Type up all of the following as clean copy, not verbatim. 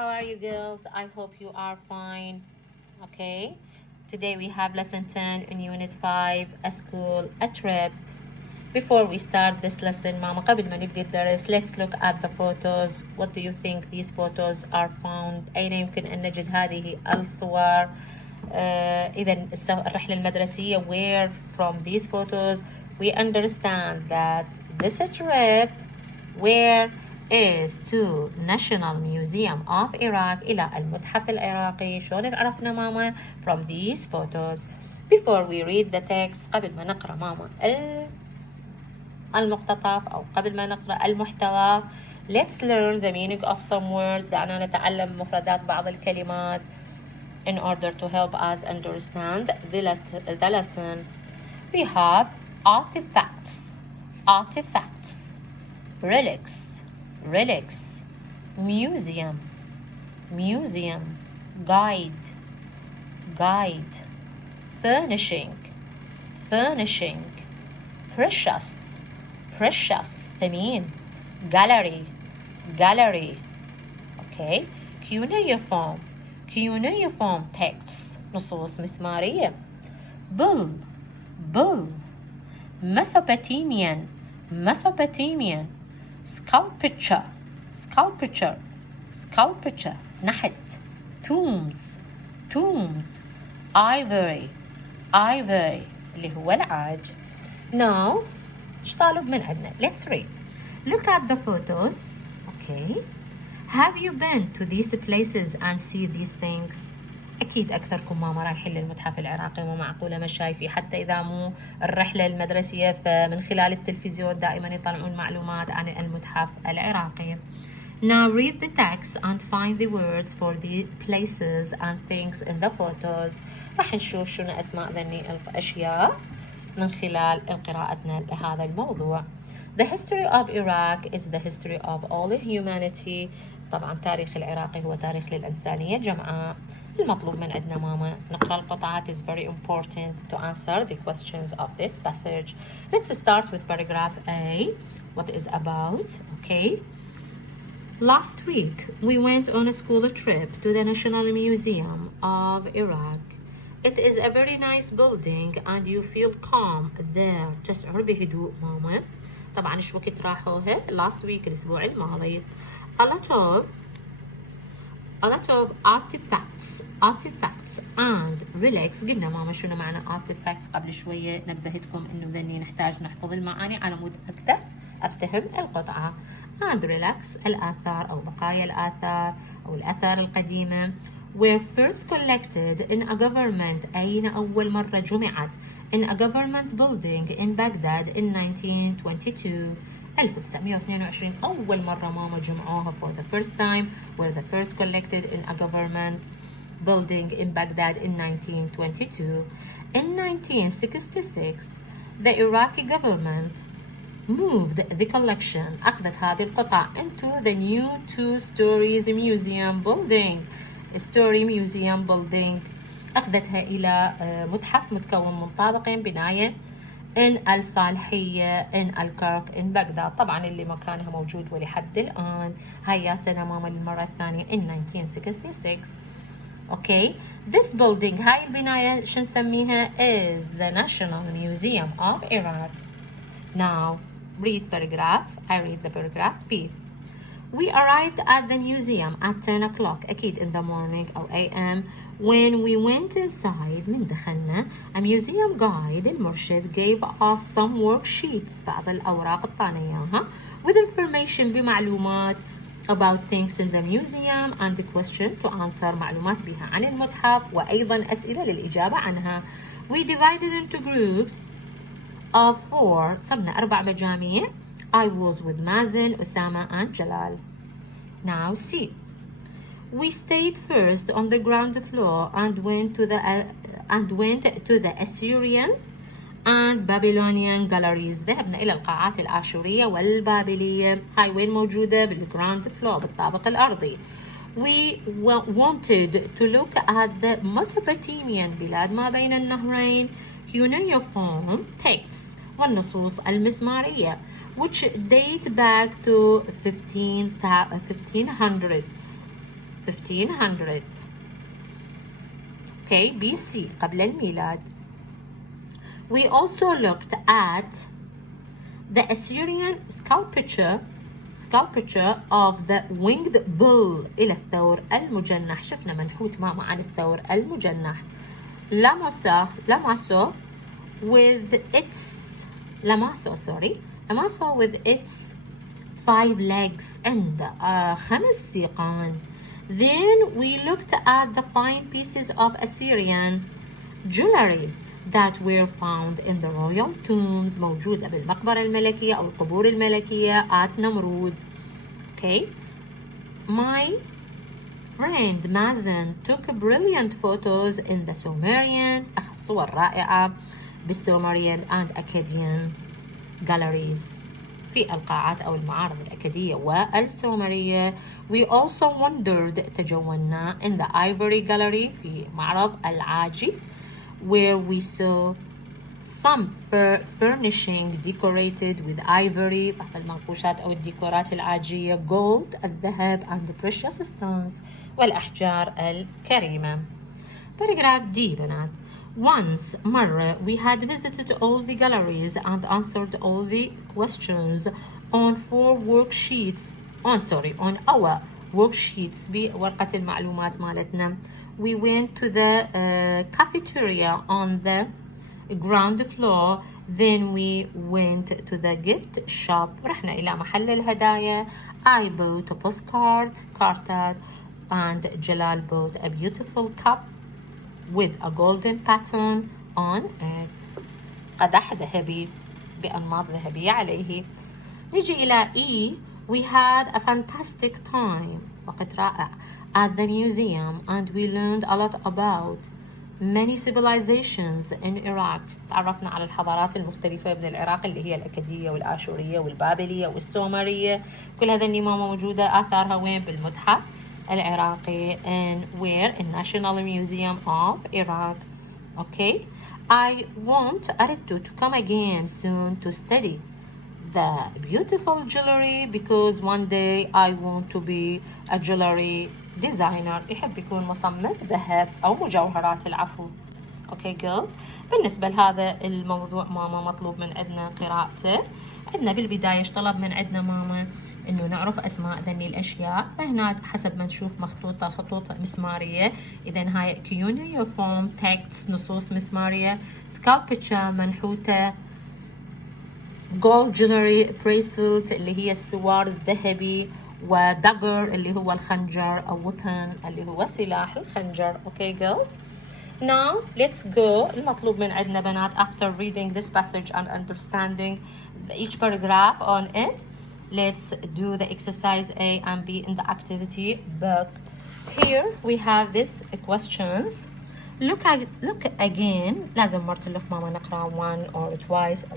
How are you girls? I hope you are fine. Okay. Today we have lesson 10 in unit 5, a school, a trip. Before we start this lesson, ماما قبل ما نبدأ الدرس, let's look at the photos. What do you think these photos are found? أين يمكن أن نجد هذه الصور؟ إذا الرحلة المدرسية, where from these photos we understand that this trip where is to National Museum of Iraq, إلى المتحف العراقي. شلون عرفنا ماما from these photos? Before we read the text, قبل ما نقرأ ماما المقتطف أو قبل ما نقرأ المحتوى, let's learn the meaning of some words. دعنا نتعلم مفردات بعض الكلمات in order to help us understand the lesson. We have artifacts, relics, museum, guide, furnishing, precious, ثمين, gallery, okay, cuneiform texts, نصوص مسمارية, bull, Mesopotamian, sculpture, نحت, tombs, ivory, اللي هو العاج. Now, ايش طالب من عندنا? Let's read. Look at the photos. Okay. Have you been to these places and see these things? أكيد أكثركم ماما رايحين للمتحف العراقي, مو معقولة ما شايفي, حتى إذا مو الرحلة المدرسية فمن خلال التلفزيون دائما يطلعون معلومات عن المتحف العراقي. Now read the text and find the words for the places and things in the photos. راح نشوف شنو أسماء ذني الأشياء من خلال قراءتنا لهذا الموضوع. The history of Iraq is the history of all humanity. طبعا تاريخ العراقي هو تاريخ للإنسانية جمعاء. المطلوب من عندنا ماما نقرأ القطعات is very important to answer the questions of this passage. Let's start with paragraph A. What is about? Okay. Last week we went on a school trip to the National Museum of Iraq. It is a very nice building and you feel calm there. تشعر بهدوء ماما. طبعا ايش وقت راحوها؟ last week الأسبوع الماضي. A lot of artifacts and relics. قلنا ماما شنو معنى artifacts قبل شوية, نبهتكم انه ذني نحتاج نحفظ المعاني على مود اكثر افتهم القطعة. and relics الآثار أو بقايا الآثار أو الآثار القديمة were first collected in a government, أين أول مرة جمعت, in a government building in Baghdad in 1922. 1922 أول مرة ماما جمعوها for the first time, were the first collected in a government building in Baghdad in 1922. In 1966, the Iraqi government moved the collection, أخذت هذه القطع, into the new two-stories museum building. Story Museum Building أخذتها إلى متحف متكون من طابقين بناية in الصالحية in الكرك in بغداد. طبعا اللي مكانها موجود ولحد الآن. هيا سنة ماما للمرة الثانية in 1966. Okay, this building هاي البناية شو نسميها is the National Museum of Iraq. Now read paragraph. I read the paragraph B. We arrived at the museum at 10 o'clock, أكيد in the morning أو a.m. When we went inside, من دخلنا, a museum guide, المرشد, gave us some worksheets, بعض الأوراق الطانة إياها, with information بمعلومات about things in the museum and the question to answer, معلومات بها عن المتحف وأيضا أسئلة للإجابة عنها. We divided into groups of 4, صرنا 4 مجاميع. I was with Mazen, Osama and Jalal. Now see. We stayed first on the ground floor and went to the Assyrian and Babylonian galleries. ذهبنا إلى القاعات الآشورية والبابلية. هاي وين موجودة؟ بالground floor, بالطابق الأرضي. We wanted to look at the Mesopotamian, بلاد ما بين النهرين, cuneiform texts والنصوص المسمارية, which date back to 1500s. 1500. Okay, BC قبل الميلاد. We also looked at the Assyrian sculpture of the winged bull إلى الثور المجنح. شفنا منحوت ماما عن الثور المجنح. Lamaso with its 5 legs and 5 سيقان. Then we looked at the fine pieces of Assyrian jewelry that were found in the royal tombs. موجودة بالمقبرة الملكية أو القبور الملكية at نمرود. Okay. My friend Mazen took brilliant photos in the Sumerian أخذ صور رائعة بالسومريان and Akkadian galleries في القاعات أو المعارض الأكادية والسومرية. We also wondered تجولنا in the Ivory Gallery في معرض العاجي where we saw some furnishing decorated with ivory. بعض المنقوشات أو الديكورات العاجية gold الذهب and precious stones والأحجار الكريمة. Paragraph D بنات. Once مرة we had visited all the galleries and answered all the questions on our worksheets بورقة المعلومات مالتنا. We went to the cafeteria on the ground floor. Then we went to the gift shop. رحنا إلى محل الهدايا. I bought a postcard, and Jalal bought a beautiful cup with a golden pattern on it. قدح ذهبي بأنماط ذهبية عليه. نجي إلى E. We had a fantastic time. وقت رائع. At the museum and we learned a lot about many civilizations in Iraq. تعرفنا على الحضارات المختلفة من العراق اللي هي الأكدية والآشورية والبابلية والسومرية. كل هذا اللي ماما موجودة آثارها وين؟ بالمتحف العراقي and where in National Museum of Iraq. Okay. I want أردت to come again soon to study the beautiful jewelry because one day I want to be a jewelry designer. يحب يكون مصمم ذهب أو مجوهرات العفو. Okay girls. بالنسبة لهذا الموضوع ماما مطلوب من عندنا قراءته. عندنا بالبداية ايش طلب من عندنا ماما؟ انه نعرف اسماء ذني الاشياء. فهنا حسب ما نشوف مخطوطة خطوط مسمارية. اذا هاي cuneiform texts نصوص مسمارية. sculpture منحوتة. gold jewelry bracelet اللي هي السوار الذهبي. ودagger اللي هو الخنجر أو weapon اللي هو سلاح الخنجر. Okay girls. Now let's go. المطلوب من عندنا بنات after reading this passage and understanding each paragraph on it. Let's do the exercise A and B in the activity book. Here we have these questions. Look again. لازم مرة ماما نقرأ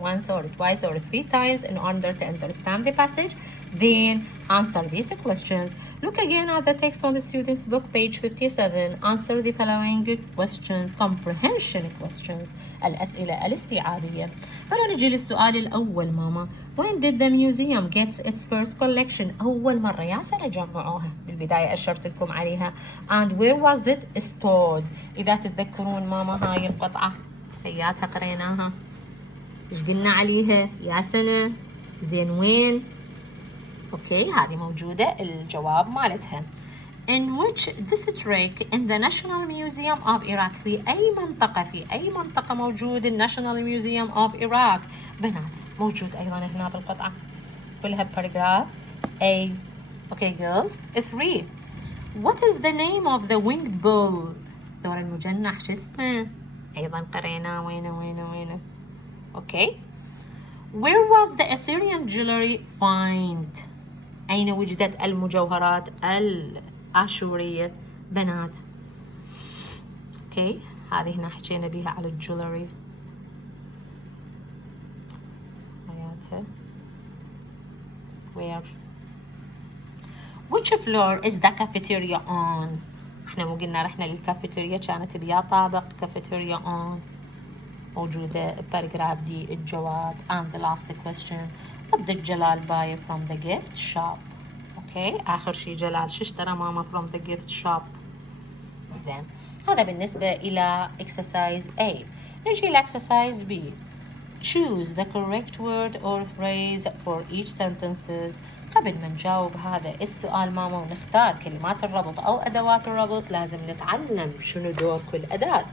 once or twice or 3 times in order to understand the passage. Then answer these questions. Look again at the text on the student's book, page 57. Answer the following questions. Comprehension questions. الأسئلة الاستيعابية. فأنا نجي للسؤال الأول ماما. When did the museum get its first collection? أول مرة يا سنة جمعوها. بالبداية أشرت لكم عليها. And where was it stored? إذا تتذكرون ماما هاي القطعة هياتها قريناها. إيش قلنا عليها؟ يا سنة. زين وين؟ اوكي هذه موجودة الجواب مالتها. In which district in the National Museum of Iraq؟ في أي منطقة موجود National Museum of Iraq؟ بنات موجود أيضا هنا بالقطعة كلها paragraph A. Okay girls. 3. What is the name of the winged bull؟ ثور المجنح شو اسمه؟ أيضا قرينا وينه. Okay. Where was the Assyrian jewelry found؟ أين وجدت المجوهرات الآشورية بنات؟ اوكي هذه هنا حكينا بيها على الجولري. حياته. Where? Which floor is the cafeteria on؟ احنا مو قلنا رحنا للكافيتيريا كانت بيا طابق cafeteria on. موجودة باراجراف دي الجواب. And the last question. What did Jalal buy from the gift shop? اوكي اخر شي جلال شو اشترى ماما from the gift shop. زين هذا بالنسبة إلى exercise A. نجي ل exercise B. Choose the correct word or phrase for each sentences. قبل ما نجاوب هذا السؤال ماما ونختار كلمات الربط أو أدوات الربط لازم نتعلم شنو دور كل أداة.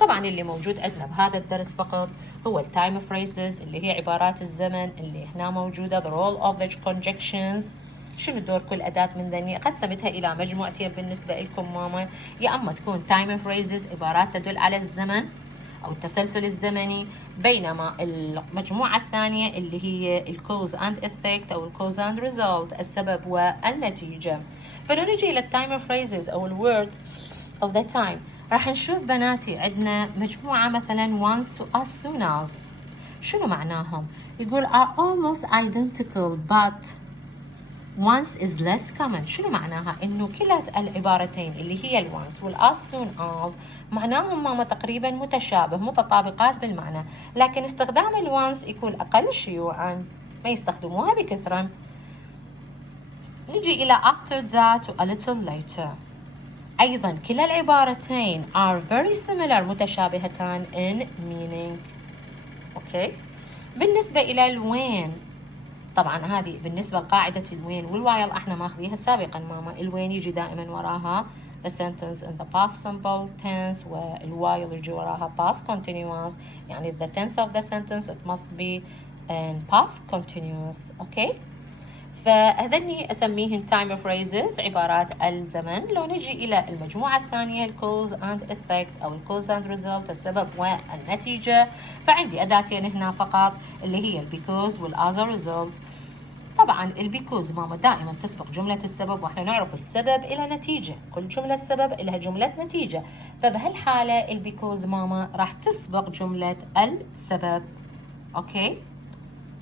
طبعا اللي موجود عندنا بهذا الدرس فقط هو التايم phrases اللي هي عبارات الزمن اللي هنا موجودة the role of the conjunctions. شنو دور كل أداة من ذني؟ قسمتها إلى مجموعتين بالنسبة لكم ماما، يا أما تكون time phrases عبارات تدل على الزمن أو التسلسل الزمني، بينما المجموعة الثانية اللي هي cause and effect أو cause and result السبب والنتيجة. فلو نجي للتايم phrases أو الword of the time راح نشوف بناتي عندنا مجموعة مثلا once و as soon as. شنو معناهم؟ يقول are almost identical but once is less common. شنو معناها؟ انه كلا العبارتين اللي هي الونس والas soon as معناهم ماما تقريبا متشابه متطابقات بالمعنى، لكن استخدام الونس يكون اقل شيوعا ما يستخدموها بكثرة. نجي الى after that و a little later. ايضا كلا العبارتين are very similar متشابهتان in meaning. اوكي بالنسبة الى الوين، طبعا هذه بالنسبة لقاعدة الوين والوايل احنا ماخذيها سابقا ماما. الوين يجي دائما وراها the sentence in the past simple tense والوايل يجي وراها past continuous، يعني the tense of the sentence it must be in past continuous. اوكي فهذني اسميهن time phrases عبارات الزمن. لو نجي الى المجموعة الثانية cause and effect او cause and result السبب والنتيجة، فعندي اداتين هنا فقط اللي هي because والas a result. طبعا because ماما دائما تسبق جملة السبب، واحنا نعرف السبب إلى نتيجة، كل جملة سبب إلها جملة نتيجة، فبهالحالة because ماما راح تسبق جملة السبب. اوكي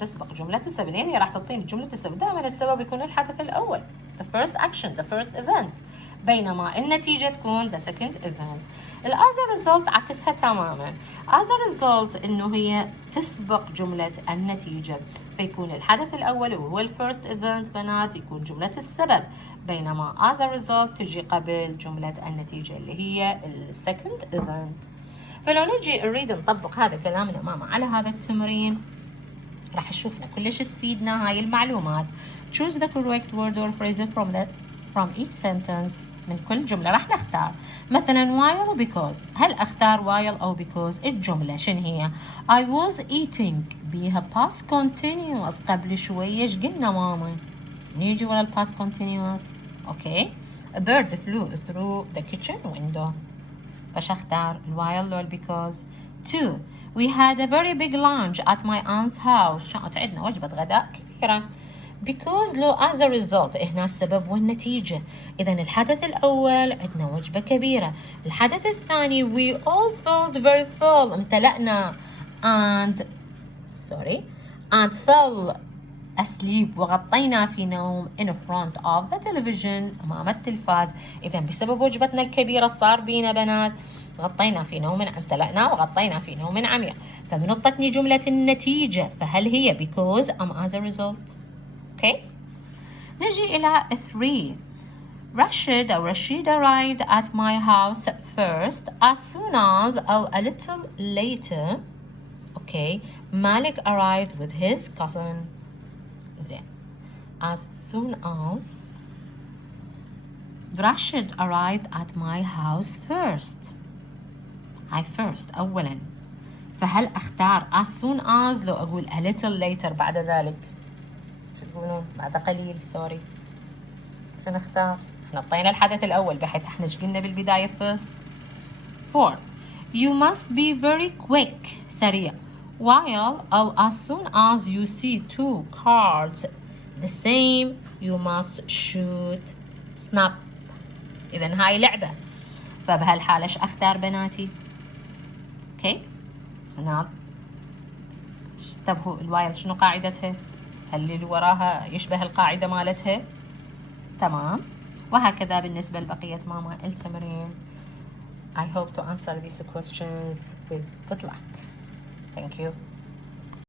تسبق جملة السبب، يعني راح تعطيني جملة السبب. دائما السبب يكون الحدث الأول the first action the first event، بينما النتيجة تكون the second event. as a result عكسها تماما. as a result إنه هي تسبق جملة النتيجة، فيكون الحدث الأول وهو ال first event بنات يكون جملة السبب، بينما as a result تجي قبل جملة النتيجة اللي هي ال second event. فلو نجي نريد نطبق هذا كلامنا ماما على هذا التمرين راح نشوفنا كلش تفيدنا هاي المعلومات. choose the correct word or phrase from each sentence. من كل جملة راح نختار مثلا while و because. هل اختار while او because؟ الجملة شنو هي؟ I was eating بيها past continuous. قبل شوية ايش قلنا ماما؟ نيجي ورا past continuous. اوكي a bird flew through the kitchen window. فش اختار while or because؟ 2 we had a very big lunch at my aunt's house. كانت عندنا وجبة غداء كبيرة. because لو as a result هنا السبب والنتيجة، إذا الحدث الأول عندنا وجبة كبيرة، الحدث الثاني we all felt very full امتلأنا and fell asleep وغطينا في نوم in front of the television أمام التلفاز. إذا بسبب وجبتنا الكبيرة صار بينا بنات غطينا في نوم امتلأنا وغطينا في نوم عميق. فمنطتني جملة النتيجة، فهل هي because am as a result؟ اوكي نجي إلى 3 Rashid arrived at my house first as soon as أو a little later. اوكي Malik arrived with his cousin. زين as soon as Rashid arrived at my house first. هاي first أولا، فهل أختار as soon as لو أقول a little later بعد ذلك؟ شو تقولون؟ بعد قليل سوري شو نختار؟ احنا طينا الحدث الأول بحيث احنا ايش قلنا بالبداية first. 4 you must be very quick سريع while أو as soon as you see 2 cards the same you must shoot snap. إذن هاي لعبة، فبهالحالة ايش أختار بناتي؟ اوكي بنات انتبهوا الوايل شنو قاعدتها؟ هل اللي وراها يشبه القاعدة مالتها؟ تمام. وهكذا بالنسبة لبقية ماما التمرين. I hope to answer these questions with good luck. Thank you.